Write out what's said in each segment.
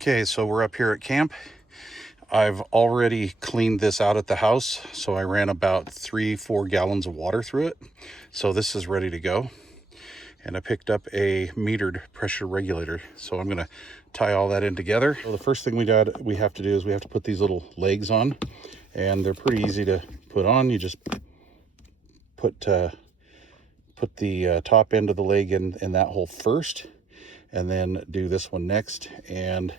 Okay, so we're up here at camp. I've already cleaned this out at the house, so I ran about 3-4 gallons of water through it. So this is ready to go. And I picked up a metered pressure regulator, so I'm gonna tie all that in together. So the first thing we have to do is we have to put these little legs on, and they're pretty easy to put on. You just put the top end of the leg in that hole first, and then do this one next. And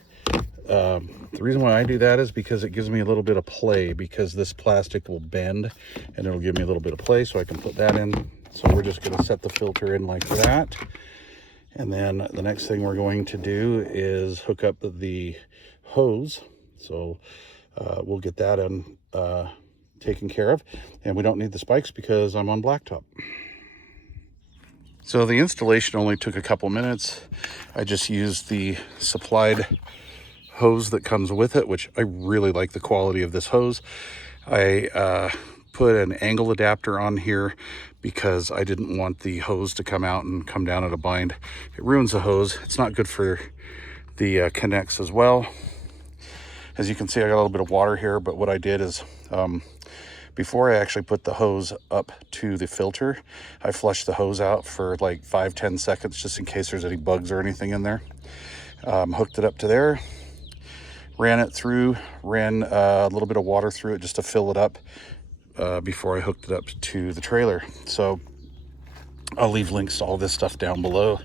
the reason why I do that is because it gives me a little bit of play, because this plastic will bend and it'll give me a little bit of play, so I can put that in. So we're just going to set the filter in like that. And then the next thing we're going to do is hook up the hose. So we'll get that taken care of. And we don't need the spikes because I'm on blacktop. So the installation only took a couple minutes. I just used the supplied hose that comes with it, which I really like the quality of this hose. I put an angle adapter on here because I didn't want the hose to come out and come down at a bind. It ruins the hose. It's not good for the connects as well. As you can see, I got a little bit of water here, but what I did is before I actually put the hose up to the filter, I flushed the hose out for like 5-10 seconds just in case there's any bugs or anything in there. Hooked it up to there, ran it through, ran a little bit of water through it just to fill it up before I hooked it up to the trailer. So I'll leave links to all this stuff down below.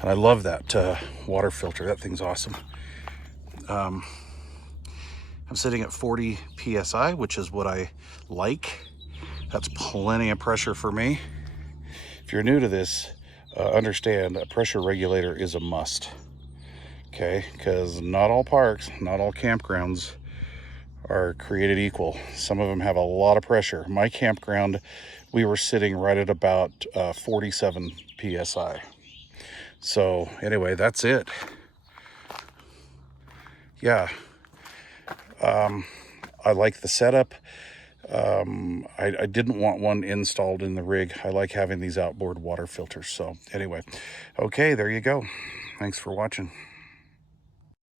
And I love that water filter. That thing's awesome. I'm sitting at 40 PSI, which is what I like. That's plenty of pressure for me. If you're new to this, understand a pressure regulator is a must. Okay, because not all parks, not all campgrounds are created equal. Some of them have a lot of pressure. My campground, we were sitting right at about 47 PSI. So anyway, that's it. Yeah. I like the setup. I didn't want one installed in the rig. I like having these outboard water filters. So anyway, okay, there you go. Thanks for watching.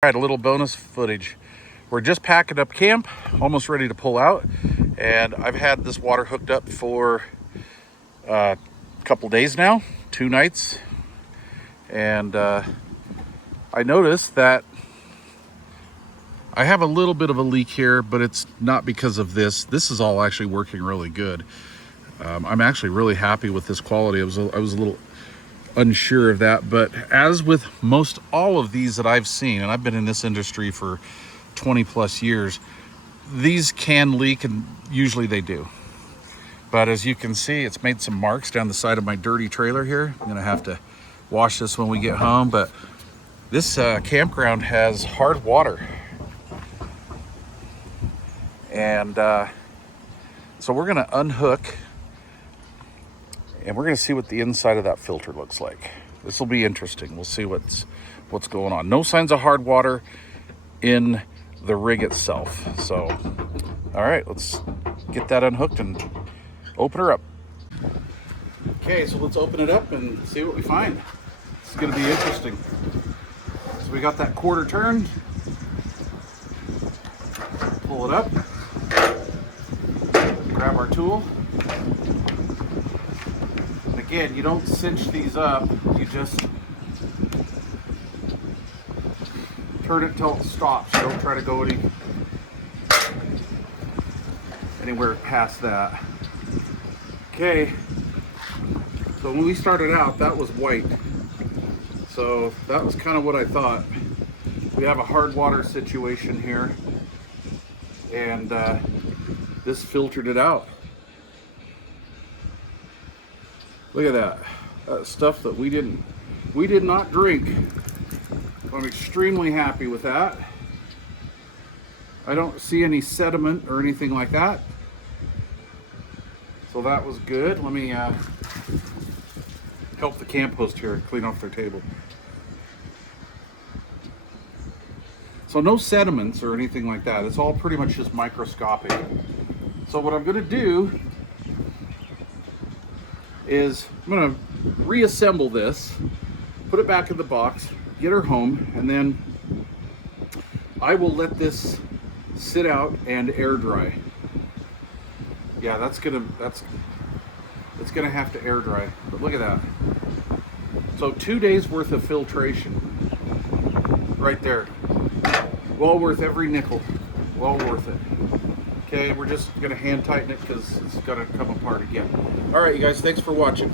All right, a little bonus footage. We're just packing up camp, almost ready to pull out. And I've had this water hooked up for a couple days now, 2 nights. And I noticed that I have a little bit of a leak here, but it's not because of this. This is all actually working really good. I'm actually really happy with this quality. I was a little unsure of that, but as with most all of these that I've seen, and I've been in this industry for 20 plus years, these can leak, and usually they do. But as you can see, it's made some marks down the side of my dirty trailer here. I'm gonna have to wash this when we get home, but this campground has hard water. And so we're gonna unhook and we're gonna see what the inside of that filter looks like. This will be interesting. We'll see what's going on. No signs of hard water in the rig itself. So, all right, let's get that unhooked and open her up. Okay, so let's open it up and see what we find. It's gonna be interesting. So we got that quarter turned. Pull it up. Grab our tool. And again, you don't cinch these up, you just turn it till it stops. Don't try to go anywhere past that. Okay, so when we started out, that was white. So that was kind of what I thought. We have a hard water situation here, and this filtered it out. Look at that. That's stuff that we did not drink. So I'm extremely happy with that. I don't see any sediment or anything like that. So that was good. Let me help the camp host here clean off their table. So no sediments or anything like that. It's all pretty much just microscopic. So what I'm gonna do is I'm gonna reassemble this, put it back in the box, get her home, and then I will let this sit out and air dry. Yeah, it's gonna have to air dry, but look at that. So 2 days worth of filtration right there. Well worth every nickel, well worth it. Okay, we're just gonna hand tighten it because it's gonna come apart again. All right, you guys, thanks for watching.